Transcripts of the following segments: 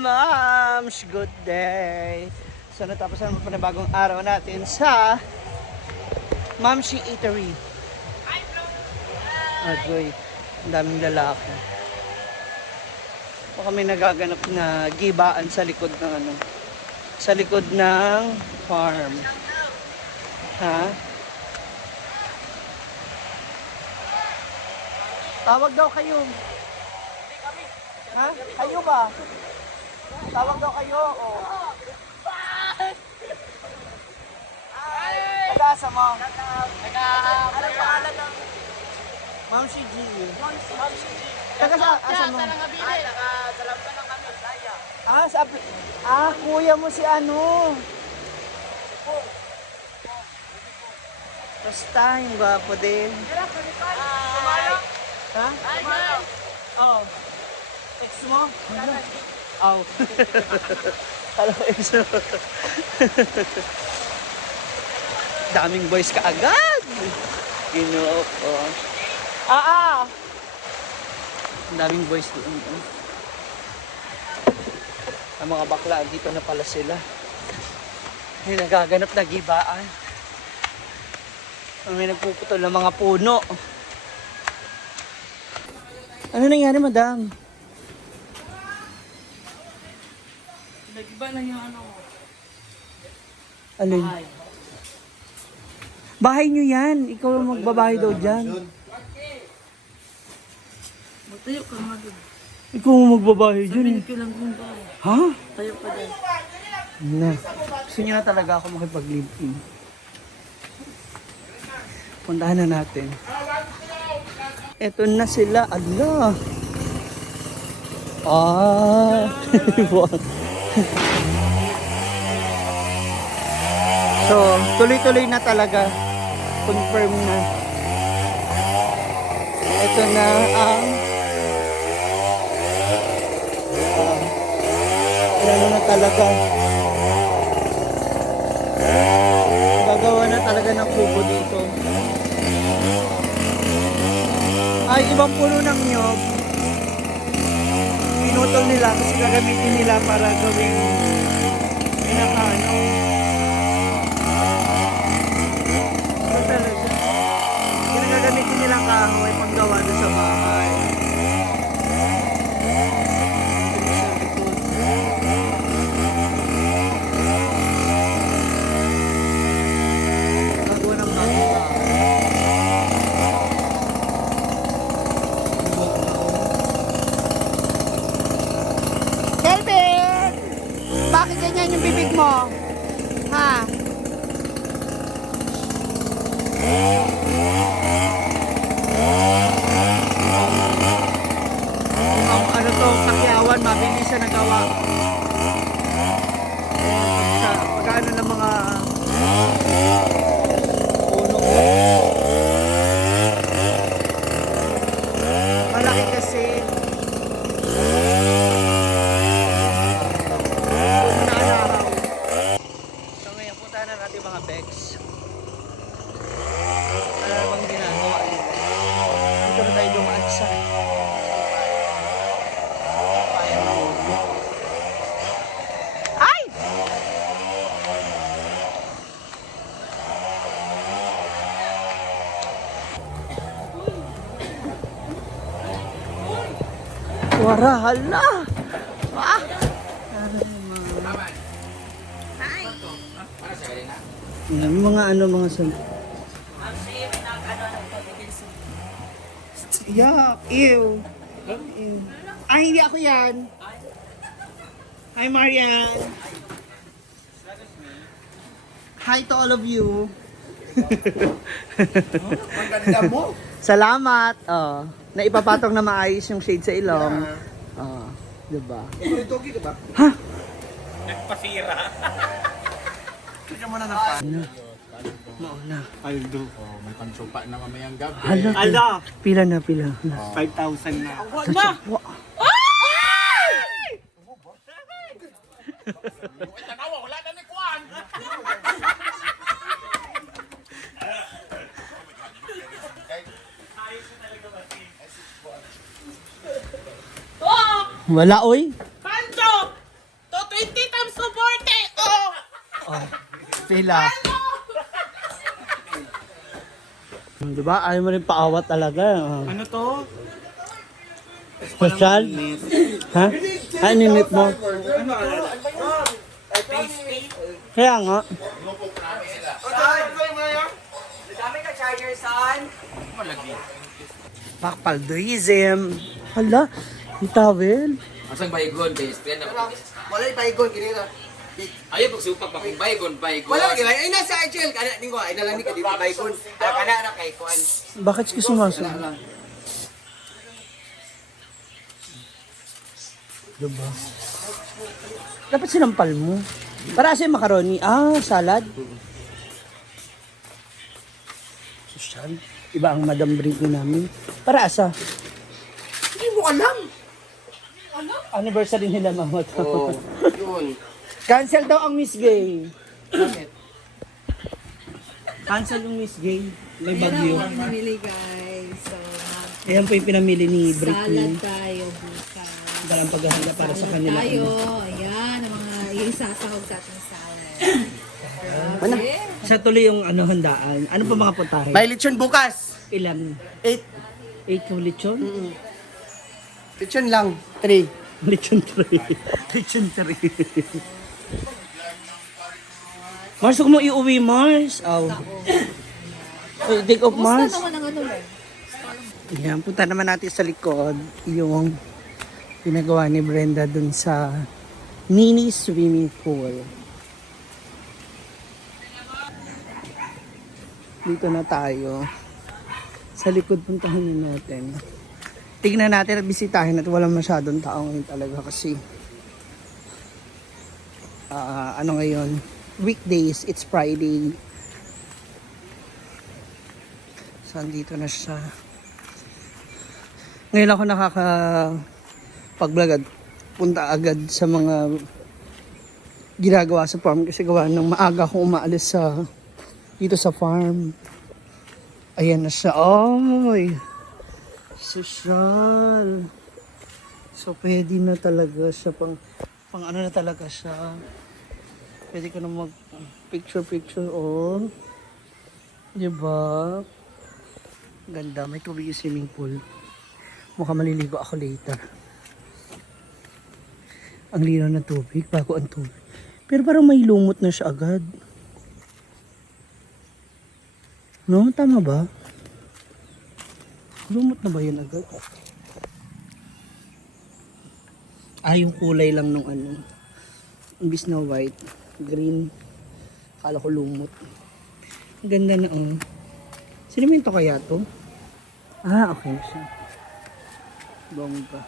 Moms! Good day! So natapos naman po na bagong araw natin sa Momshi Eatery. Agoy, ang daming lalaki. O kami nagaganap na gibaan sa likod ng ano, sa likod ng farm. Ha? Tawag daw kayo. Ha? Kayo ba? Tawag daw kayo. O. Nag-asa mo? Ano pangalan ng Momshi G? Momshi G. Taga-asa mo? Taga-salampan lang kami. Kuya mo si ano? Basta, yung gwapo din. Ha? Oh. Ex mo? Oh. Hello, ex mo. Daming boys ka agad. Ginoo ko. Daming boys doon. Ang mga bakla, dito na pala sila. May nagaganap na gibaan. May nagpuputol ng mga puno. Ano nangyari, madam? Nag-iba na yung ano. Alin? Bahay nyo yan. Ikaw ang magbabahay daw dyan. Magtayo ka nga doon. Ikaw ang magbabahay dyan. Sabihin ko lang kung ba. Ha? Tayo pa dyan. Na. Gusto niya na talaga ako makipag-live-in. Puntahan na natin. Eto na sila. Ala. So, tuloy-tuloy na talaga. Confirm na. Ito na ang ano na talaga. Gagawa na talaga ng kubo dito. Ay, ibang puno ng nyog. Pinutol nila kasi gagamitin nila para gawing pinakaano. Ano talaga? Gagamitin nila kahoy panggawa doon sa bahay. Gagawa ng bagong bahay. Kelvin! Bakit ganyan yung bibig mo? Ha? Ano to, sakyawan, mabilis siya nagawa. Pagkaano ng mga puno. Malaki kasi. So ngayon, punta na natin mga Bex. Ano namang ginagawa nila? Dito na tayo dumaan sa ay! Wara, hala! Ah! May mga ano, mga sun. Yuck! Ew! Ew. Ay, hindi ako yan! Hi, Marian! Hi to all of you! Ang ganda mo. Salamat! Oh, naipapatong na maayos yung shade sa ilong. Oh, diba? Ikaw togi ka ba? Ha? Nagpasira. Tignan mo na ng pan. Mauna. Aldo. Oh, may pangsupa na mamayang gabi. Hala. Aldo. Pila na, pila. 5,000 na. Wala ka ni Kwan. Wala, oy. Pancho! 20 times 240! Oh! Oh, pila. Diba? Ayaw mo rin paawat talaga. Oh. Ano to? Social? Ha? Ano inip mo? Kaya nga. Pakpalduism. Hala, yung towel. Asang baygon kay Spian na. Wala yung baygon, ganito. Ayaw pagsupak pa kung baygon. Wala lagi, ay nasa Angel, kana ning ko, ay nalang ni ka di baygon. Kana na kay kuan. Bakit ka sumasunod? Diba? Dapat sinampal mo. Para sa macaroni. Ah, salad. Social. Iba ang Madam Britney namin. Para asa? Hindi mo alam. Anniversary nila mama to. Oh, yun. Cancel daw ang Miss Gay. Bakit? Cancel yung Miss Gay. May bagyo. Yan ang pinamili guys. So, Ayan po yung pinamili ni salad Britney. tayo bukas. Dalang paghahanda para sa kanila. Tayo. Ayan, ang mga isasahog sa ating salad. Okay. Sa tuloy yung ano handaan. Ano pa mga putahe? May lechon bukas. Ilan? 8. 8 yung lechon? Lechon lang. 3. Lechon 3. Lechon 3. Mars, huwag mo iuwi, Mars. Oh. So, take off, Mars. Kumusta naman ang ano lang? Ayan, punta naman natin sa likod yung pinagawa ni Brenda dun sa mini swimming pool. Dito na tayo. Sa likod puntahan na natin. Tignan natin at bisitahin at walang masyadong tao ngayon talaga kasi ano ngayon? Weekdays, it's Friday. So, andito na siya. Ngayon ako nakakapag-vlog at punta agad sa mga ginagawa sa farm kasi gawa ng maaga akong umaalis dito sa farm. Ayan na siya. Oy! Social. So, pwede na talaga siya pang ano na talaga siya. Pwede ka na mag picture oh. Diba? Ganda. May tubig yung swimming pool. Mukhang maliligo ako later. Ang linaw ng tubig, bago ang tubig. Pero parang may lumot na siya agad. No? Tama ba? Lumot na ba yan agad? Ah, yung kulay lang nung ano. Imbis na white, green. Akala ko lumot. Ang ganda na oh. Sinimento kaya to? Ah, okay siya. Bongga.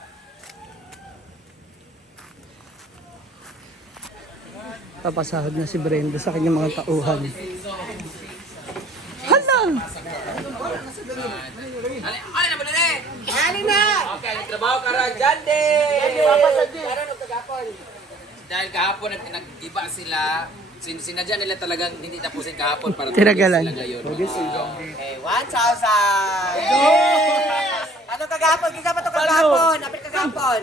Papasahod na si Brenda sa kanyang mga tauhan. Hala! Ali na ba dire? Ali na. Okay, nagtrabaho ka ra dyan dahil kahapon nag-iba sila. Sinadya nila talagang hindi tapusin kahapon para Tiragalan. sila ngayon. Okay, 1,000. Ano kagapon? Kisa pa ito kagapon? Apit kagapon.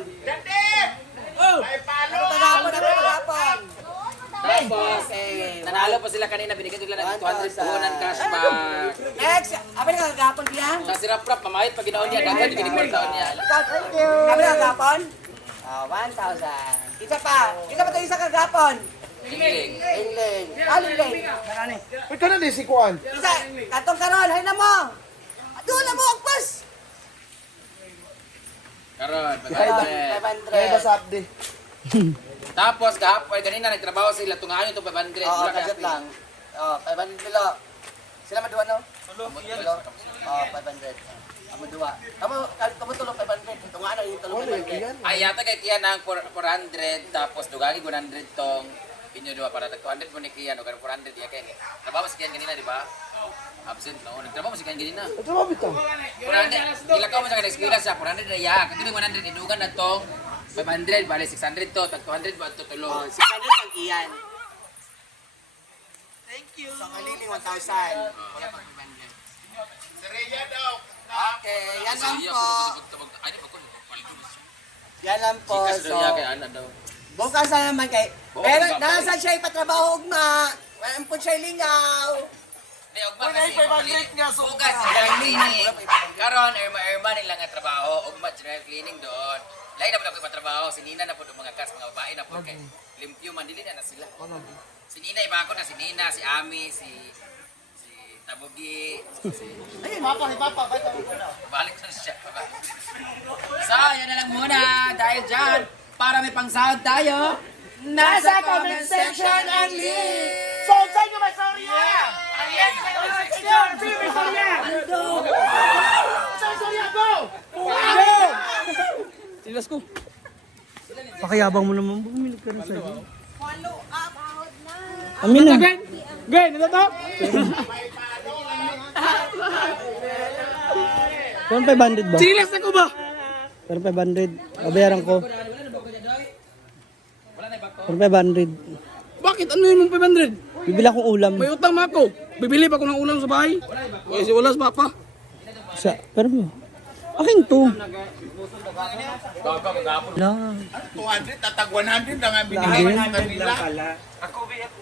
Ano kagapon? Apit kagapon. Tapos, Okay. nanalo pa sila kanina, binigyan nila ng 200 puhunan cashback. Next, apit kagapon diya? Sa sirap-rap, mamahit pag ginaon niya, dagat yung ginikwartaon niya. Thank you. Apit kagapon? 1,000. Isa pa. Isa pa ito isa kagapon. Hiling. Lingling. Lingling. Uy, ka na din si Kuan. Isa. Katong karon. Hay na mo. Doon mo. Agpas. Karon, 500. 500. Abdi. Tapos, kahapon, kanina nagtrabaho sila, tungahan yung 500. Oo, Wala kagat kaya- lang. 500 kilo. Sila maduwa no? Kilo. 500. Maduwa. Kamu tulong 500. Ito nga ano yung tulong 500. Ay, yata kay Kian ng 400, tapos dugagi 100 tong inyo diba para tag 200 mo ni Kian o 400 iya kay. Trabaho si Kian kanina, di ba? Absent no. Nagtrabaho si Kian kanina. Ito ba bitaw? 400. Ilakaw mo sa kanang eskwela siya 400 na iya. Katulong 100 idugan na tong 500 bali 600 to, tag 200 ba to tulo. 600 ang iyan. Thank you. So, kaliling 1,000. Wala pang 500. Okay, yan lang po. Ay, di ba ko paldo. Yan lang po. Sikas So, daw iya kay ana daw. Bukas na naman kay. Bukas Pero ba? nasa siya ipatrabaho ugma. Walang po siya lingaw. Di, ugma kasi mapalit. Bukas, general cleaning. Karon, erma nila nga trabaho. Ugma, general cleaning doon. Lain na po na ko ipatrabaho. Si Nina na po doon mga kas, mga babae na po kay limpyo man. Dili na sila. Si Nina, iba ako na si Nina, si Ami, si Tabugi. Ay, papa. Balik na siya. So, yan na lang muna. Dahil dyan, para may pangsahod tayo, nasa comment section ang link! So, saan nyo may sorya? Ayan! May sorya! Sorya, go! Silas ko. Pakayabang mo naman, bumili ka rin sa'yo. Follow up. Amin na. Gay, nito to? Kung 500 ba? Sinilas na ko ba? Pero 500. Babayaran ko. Pero 500. Bakit? Ano yung 500? Bibili akong ulam. May utang mo ako. Bibili pa ako ng ulam sa bahay. Kasi wala sa papa. Pero akin to. La. 200, tatag 100 na nga binigay ng kanila.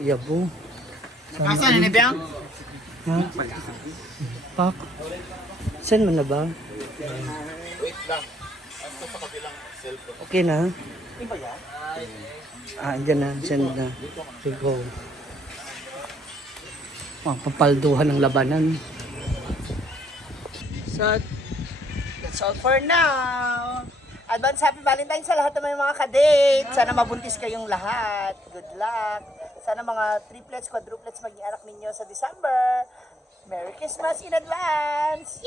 Yabo. Asan ni Biyang? Ha? Pak. Saan mo na ba? Okay na? Andyan na. Send na. Go. Papalduhan ng labanan. So, that's all for now. Advance Happy Valentine's sa lahat ng mga ka-date. Sana mabuntis kayong lahat. Good luck. Sana mga triplets, quadruplets maging anak ninyo sa December. Merry Christmas in advance!